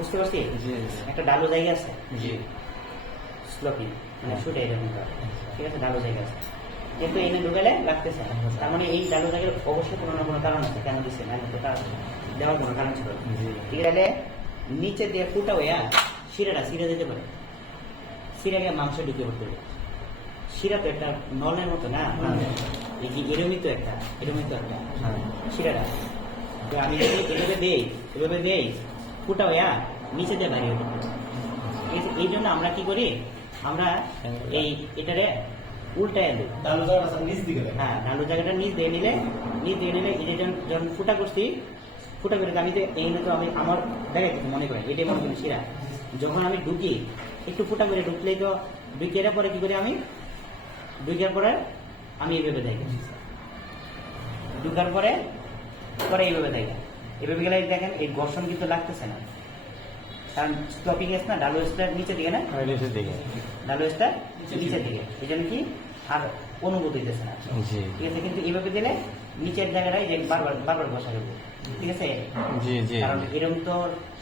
বুঝতে পারছি? একটা ডালো জায়গা আছে? জি। স্লোপি মানে হ্যাঁ। শুটে এরকম ঠিক আছে ডালো জায়গা আছে। কিন্তু এনে ঢুকালে লাগতেছে। আচ্ছা। তার মানে এই ডালো জায়গার অবশ্যই কোনো না কোনো কারণ আছে। কেন দিচ্ছে না তো তার দেওয়ার কোনো কারণ ছিল ঠিক আছে নিচে দিয়ে ফুটা হইয়া শিরাটা শিরা দিতে পারে। শিরাকে মাংস ঢুকে পড়তে পারে শিরা তো একটা নলের মতো না? এই যে এরমই তো একটা এরমই তো একটা হ্যাঁ। শিরাটা। তো আমি এভাবে দেই এভাবে দেই ফুটা হইয়া নিচে দিয়ে পড়তে পারে। এই জন্য আমরা কি করি? আমরা এই এটারে উল্টায় দিই। নিচ দিকে হ্যাঁ ডালু জায়গাটা নিচ দিয়ে নিলে নিচ দিয়ে নিলে এই যে যখন ফুটা করছি ফুটা করে আমি তো এই তো আমি আমার দেখাই মনে করেন এটাই মনে করি শিরা। যখন আমি ঢুকি একটু ফুটা করে ঢুকলেই তো ঢুকিয়ে পরে কি করি আমি? ঢুকার পরে আমি এইভাবে দেখি ঢুকার পরে পরে এইভাবে দেখেন এইভাবে গেলে দেখেন এই ঘর্ষণ কিন্তু লাগতেছে না। কারণ স্টপিং এস না ডালো স্টার নিচে দিকে না? ডালো স্টার দিকে। ডালু এসটা নিচের দিকে। এই জন্য কি আর অনুভূতি দিতেছে না। ঠিক আছে কিন্তু এভাবে দিলে নিচের জায়গাটাই যে বারবার বারবার বসা যাবে ঠিক আছে? জি জি কারণ এরকম তো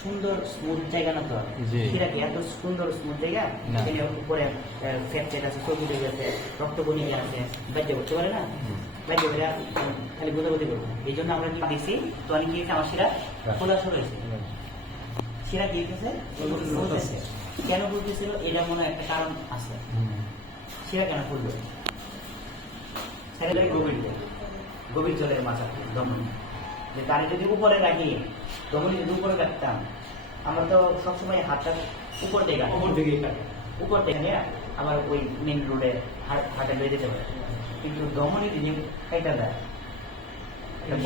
সুন্দর স্মুথ জায়গা না তো? জি। সেটা কি এত সুন্দর স্মুথ জায়গা? এখানে উপরে ফ্র্যাকচার আছে চোখ উঠে গেছে রক্ত বনি আছে করতে পারে না। করে খালি বোঝাবুঝি করব এই জন্য আমরা কি দিছি তো কি আমার হ্যাঁ। খোলা শুরু হয়েছে। কি কেন ফুলতেছিল এটা মনে হয় একটা কারণ আছে। সেটা কেন ফুলবে সেটা গভীর। জল। গভীর জলের মাছ আছে দমনি যে তারে যদি উপরে রাখি দমনি যদি উপরে রাখতাম। আমরা তো সবসময় হাতটা উপর দিকে উপর দিকে উপর থেকে নিয়ে আবার ওই মেন রোডে হাটে বেঁধে যেতে পারে। কিন্তু দমনি যদি কাইটা দেয়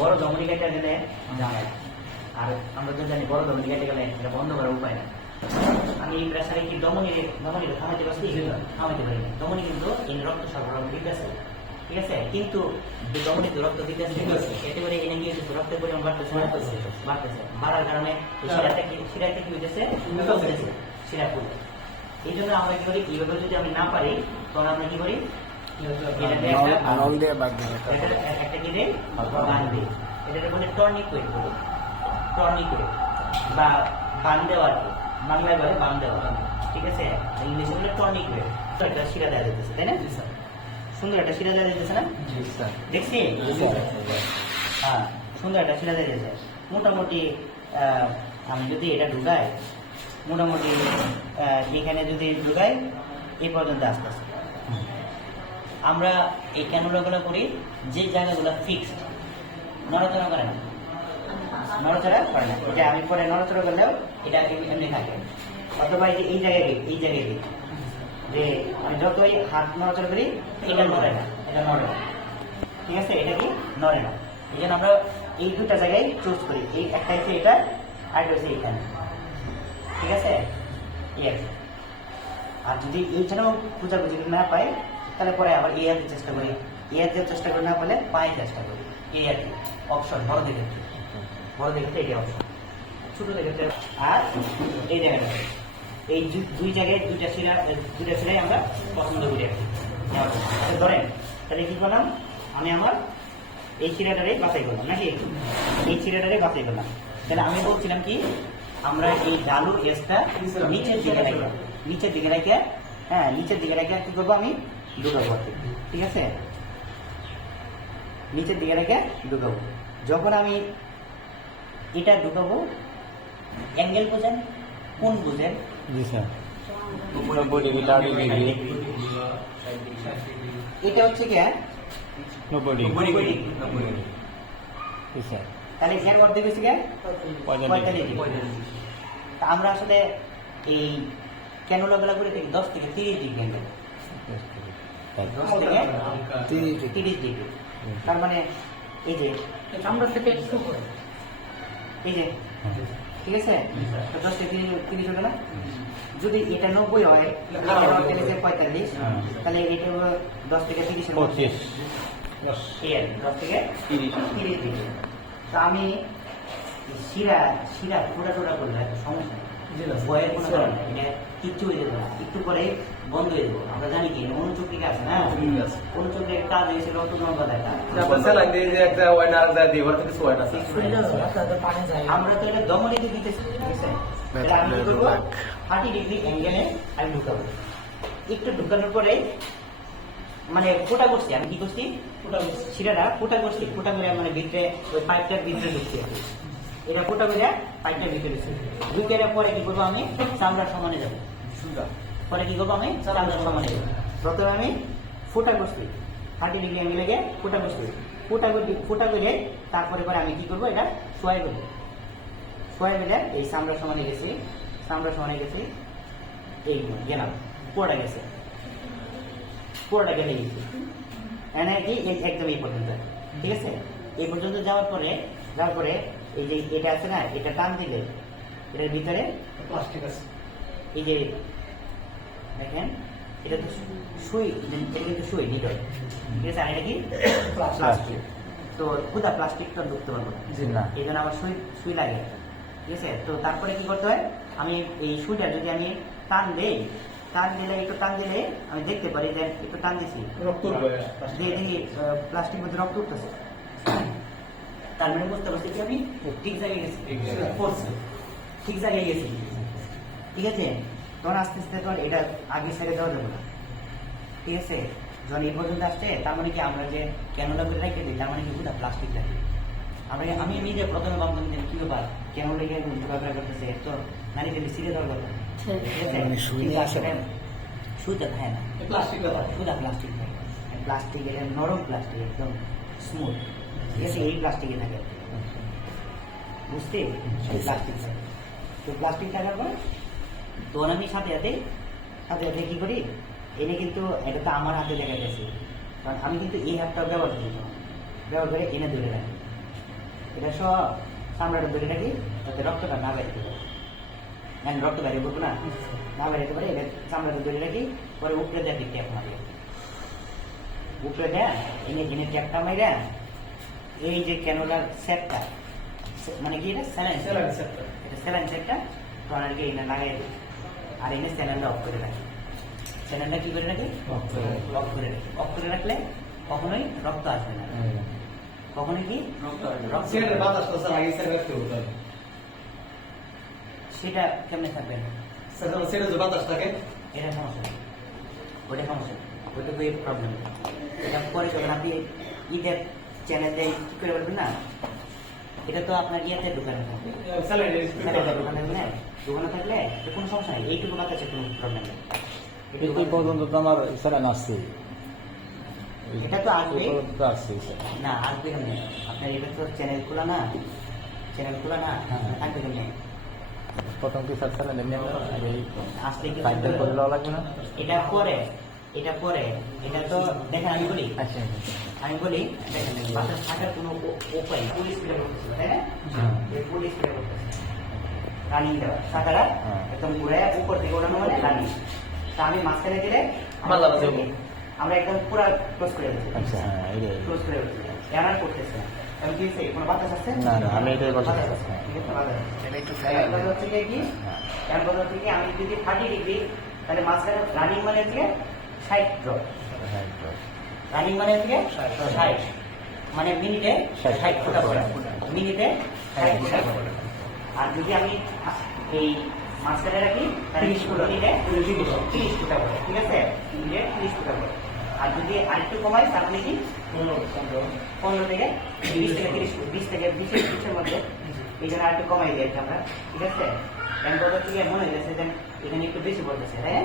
বড় দমনি কাইটা গেলে জামাই। আর আমরা তো জানি বড় দমনি কাইতে গেলে এটা বন্ধ করার উপায় না আমি প্রেসারে কি দমনি দমনি থামাইতে পারছি? থামাইতে পারি দমনি কিন্তু এই রক্ত সরবরাহ দিতেছে ঠিক আছে? কিন্তু তো রক্ত দিতেছে এতে করে গিয়ে কিন্তু রক্তের পরিমাণ বাড়তেছে বাড়তেছে বাড়তেছে বাড়ার কারণে শিরাটা কি শিরাটা কি হইতেছে? শিরা ফুল এই জন্য আমরা কি করি? এইভাবে যদি আমি না পারি তখন আমরা কি করি? একটা নল দিয়ে বাদ দিয়ে একটা- একটা কি দেয় বান দিই। এটাকে বলে টর্নিক ওয়েট বলে। টর্নিক ওয়েট বা বান বাংলায় বলে বান দেওয়া। ঠিক আছে? ইংলিশে বলে টর্নিক ওয়েট শিরা দেওয়া যেতেছে তাই না? সুন্দর একটা দেওয়া যেতেছে না? দেখছি? হ্যাঁ সুন্দর একটা দেওয়া যেতেছে মোটামুটি আমি যদি এটা ঢুকাই মোটামুটি এখানে যদি ঢুকাই এই পর্যন্ত আসতে আসতে। আমরা এই ক্যানুলাগুলো করি যে জায়গাগুলো ফিক্সড নড়াচড়া করে না। নড়াচড়া করে না। এটা আমি পরে নড়াচড়া করলেও এটা এমনি- থাকে। অথবা এই জায়গায় এই জায়গায়। যে আমি যত যতই হাত নড়াচড়া করি, এটা নড়ে না, এটা নড়ে না। ঠিক আছে? এটা কি? নড়ে না। এই জন্য আমরা এই দুটা জায়গায় চুজ করি। এই একটা হচ্ছে এটা আর একটা হচ্ছে এইখানে। ঠিক আছে? এই আর। আর যদি এইখানেও খোঁজাখুঁজি না পাই, তাহলে পরে আবার এই হাতে চেষ্টা করি। এই হাতে চেষ্টা করি না পেলে পায়ে চেষ্টা করি। এই আর কি অপশন বড় দেখে বড় দেখতে এই অপশন ছোট দেখতে আর এই জায়গাটা। এই দুই জায়গায় দুইটা শিরা দুইটা শিরাই আমরা পছন্দ করি আর কি। আচ্ছা, ধরেন তাহলে কি করলাম? আমি আমার এই শিরাটারে বাছাই করলাম নাকি? এই শিরাটারে বাছাই করলাম। তাহলে আমি বলছিলাম কি আমরা এই ডালু এসটা নিচের দিকে রাখলাম নিচের দিকে রেখে হ্যাঁ নিচের দিকে রেখে কি করব আমি? আর ঠিক আছে? নিচের দিকে রেখে ঢুকাবো যখন আমি এটা ঢুকাবো অ্যাঙ্গেল বোঝেন। কোন বোঝেন জি স্যার। নব্বই ডিগ্রি থার্টি ডিগ্রি। এটা হচ্ছে কি হ্যাঁ? নব্বই ডিগ্রি। নব্বই ডিগ্রি। জি স্যার। তাহলে এর অর্ধেক হচ্ছে কি পঁয়তাল্লিশ পঁয়তাল্লিশ তা আমরা আসলে এই ক্যানোলাগুলো করে থাকি দশ থেকে তিরিশ ডিগ্রি অ্যাঙ্গেল দশ থেকে তিরিশ ডিগ্রি। তিরিশ ডিগ্রি। তার মানে এই যে আমরা থেকে এই যে ঠিক আছে? তো দশ থেকে তিরিশ তিরিশ হবে না? যদি এটা নব্বই হয় পঁয়তাল্লিশ। হ্যাঁ। তাহলে এটা হলো দশ থেকে তিরিশ। পঁচিশ। দশ থেকে তিরিশ। তিরিশ তো আমি শিরা শিরা টোটা টোটা করলে সমস্যা ভয়ের কোনো কারণ নেই। এটা কিচ্ছু হয়ে যেত না। একটু পরে বন্ধ হয়ে যাব আমরা জানি কি অনুচক্রিকা আছে। না। অনুচক্রিকা কাজ নম্বর দেখা আমরা তো এটা কি করব? থার্টি ডিগ্রি অ্যাঙ্গেলে আমি ঢুকাবো। একটু ঢুকানোর পরে মানে ফোটা করছি আমি কি করছি? ফোটা করছি শিরাটা ফোটা করছি ফোটা করে মানে ভিতরে ওই পাইপটার ভিতরে ঢুকছি। এটা ফোটা করে পাইপটা ভিতরে ঢুকে পরে কি করব আমি? চামড়ার সমানে যাব। সুন্দর। পরে কি করব আমি? চামড়ার সমানে যাব। প্রথমে আমি ফোটা করছি থার্টি ডিগ্রি অ্যাঙ্গেলে গিয়ে ফোটা করছি ফোটা করে ফোটা করে তারপরে পরে আমি কি করব? এটা সোয়াই করব সোয়াই দিলে এই চামড়া সমানে গেছি। চামড়া সমানে গেছি। এই গেলাম। পুরোটা গেছে। পুরোটা গেলে গেছি এনে কি একদম এই পর্যন্ত। ঠিক আছে? এই পর্যন্ত যাওয়ার পরে যাওয়ার পরে এই যে এটা আছে না এটা টান দিলে এটার ভিতরে প্লাস্টিক আছে। এই যে দেখেন এটা তো সুই এটা কিন্তু সুই নিটল ঠিক আছে আর এটা কি? প্লাস্টিক তো খুদা প্লাস্টিকটা ঢুকতে পারব না। এই জন্য আমার সুই সুই লাগে। ঠিক আছে তো তারপরে কি করতে হয়? আমি এই সুইটা যদি আমি টান দেই টান দিলে একটু টান দিলে আমি দেখতে পারি যে একটু টান দিছি। রক্ত। দিয়ে দেখি প্লাস্টিক মধ্যে রক্ত উঠতেছে। তার মানে বুঝতে পারছি কি আমি? ঠিক জায়গায় গেছি। ঠিক জায়গায়। ঠিক জায়গায় গেছি। ঠিক আছে? তখন আস্তে আস্তে তখন এটা আগে ছেড়ে দেওয়া যাবে না। ঠিক আছে? যখন এই পর্যন্ত আসছে তার মানে কি আমরা যে ক্যানোলা করে রেখে দিই তার মানে কি পুরো প্লাস্টিক রাখি আমরা আমি নিজে প্রথমে ভাবতাম যে কি ব্যাপার? কেন লেগে ঘোরাফেরা করতেছে তো নারী দিলে সিরে দেওয়ার কথা মানে কিন্তু আসে না। প্লাস্টিক পুরা প্লাস্টিক থাকে প্লাস্টিক এটা নরম প্লাস্টিক একদম স্মুথ ঠিক আছে এই প্লাস্টিকে থাকে। বুঝতে? প্লাস্টিক থাকে তো প্লাস্টিক থাকার পর তখন আমি সাথে সাথে সাথে সাথে কি করি? এনে কিন্তু এটা তো আমার হাতে লেগে গেছে। কারণ আমি কিন্তু এই হাতটা ব্যবহার করি। ব্যবহার করে এনে ধরে রাখি। এটা সব চামড়াটা ধরে রাখি, যাতে রক্তটা না বেরোতে পারে মানে রক্ত বেরিয়ে পড়ব না? না বেরোতে পারে এটা চামড়াটা ধরে রাখি, পরে উপরে দেখি ট্যাপ মারি উপরে দেয়, এনে এনে ট্যাপটা মাইরা এই যে ক্যানোলার সেটটা মানে কি এটা? স্যালাইন Saline set টা। এটা স্যালাইন সেটটা তো আর কি এনে লাগাই দিই। আর এনে স্যালাইনটা অফ করে রাখি। স্যালাইনটা কি করে রাখি? Off করে। অফ করে রাখি। অফ করে রাখলে কখনোই রক্ত আসবে না। কখনোই কি? রক্ত সিগারেটের বাতাসটা স্যার আগে স্যার রাখতে হতো সেটা কেমনে থাকবে? না স্যার সিগারেটের যে বাতাস থাকে এটা সমস্যা। ওটা সমস্যা। ওইটা কোনো প্রবলেম এটা পরে যখন আপনি ঈদের চ্যানেলে কি করে বলবেন না? এটা তো আপনার ইয়েতে দোকানে থাকবে দোকানে থাকলে দোকানে থাকলে তো কোনো সমস্যা নেই এইটুকু বাতাসে কোনো প্রবলেম নেই। এই পর্যন্ত তো আমার স্যালাইন আসছে এটা তো আসবে। না আসবে কেমনে? আপনার এটা তো চ্যানেল খোলা না? চ্যানেল খোলা না? হ্যাঁ। থাকবে কেমনে? প্রথম কি স্যার স্যালাইন এমনি আসলে কি সাইডটা করে দেওয়া লাগবে না? এটা পরে এটা পরে। এটা তো দেখেন আমি বলি। আচ্ছা। আমি বলি দেখেন বাতাস থাকার কোনো উপায়। পুলিশ স্প্রে করতেছিল তাই না? হ্যাঁ। এই পুলিশ স্প্রে করতেছে রানিং দেওয়া। টাকাটা হ্যাঁ। একদম ঘুরে উপর থেকে ওঠানো মানে রানিং। তা আমি মাঝখানে দিলে আমার একদম পুরো ক্লোজ করে দিচ্ছি আচ্ছা হ্যাঁ ক্লোজ করে দিচ্ছি এনার করতেছে এখন কি? কোনো বাতাস আছে? না, আমি এটাই আছে। একটু হচ্ছে কি? হ্যাঁ। কথা হচ্ছে কি? আমি যদি থার্টি ডিগ্রি তাহলে মাঝখানে রানিং মানে হচ্ছে ষাট ড্রপ তো। রানিং মানে হচ্ছে ষাট। মানে মিনিটে ষাট। ফুটা পড়ে মিনিটে ফুটা আর যদি আমি এই মাঝখানে রাখি তাহলে মিনিটে তিরিশ ফুটা। পড়ে ঠিক আছে? মিনিটে তিরিশ ফুটা পড়ে আর যদি আরেকটু কমাই তাহলে কি পনেরো থেকে বিশ থেকে তিরিশ বিশ থেকে বিশের বিশের মধ্যে। এই জন্য আরেকটু কমাই দিয়েছি আমরা ঠিক আছে? এখন কথা থেকে মনে হয়েছে যে এখানে একটু বেশি পড়তেছে হ্যাঁ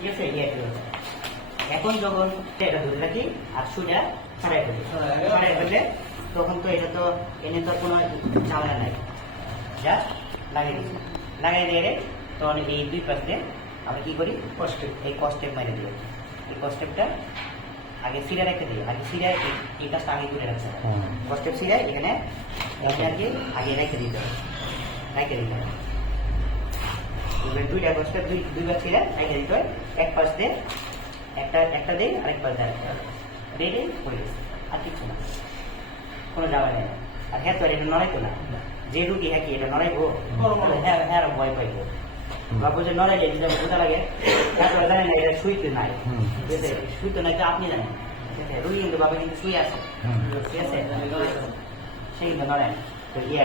ঠিক আছে এই একই ব্যাপার। এখন যখন এটা ধরে রাখি আর সুজা ছাড়াই ফেলি ছাড়াই ফেললে তখন তো এটা তো এনে তো কোনো ঝামেলা নাই। যা লাগিয়ে দিচ্ছি। লাগাই দিয়ে তখন এই দুই পাশ দিয়ে আমরা কি করি? কষ্টে এই কস্টেপ মেরে দিই। এই কস্টেপটা আগে সিরা রেখে দিই। আগে সিরা এই- কাজটা আগে করে হুম। কস্টেপ সিরায় এখানে আর কি আগে রেখে দিতে হবে। রেখে দিতে হবে। দুইটা কস্টেপ দুই দুইবার ছিঁড়ে রেখে দিতে হয় এক পাশ দিয়ে একটা একটা দিই আরেক পাশ দিয়ে আরেকটা। রেডি দিচ্ছি আর কিছু না। কোনো যাওয়া নেই। আর হ্যাঁ তো এটা নড়াইতো না। যে রুগী হ্যাঁ কি এটা নড়াইবো? হ্যাঁ হ্যাঁ ভয় পাইবো। ভাববো যে নড়াইলে যেটা বোঝা লাগে। তারপরে জানেন না এটা শুইতে নাই। শুইতে নাই তো আপনি জানেন। রুগী কিন্তু বাবা কিন্তু শুয়ে আছে। ঠিক আছে? সে কিন্তু নড়ায়। তো ইয়ে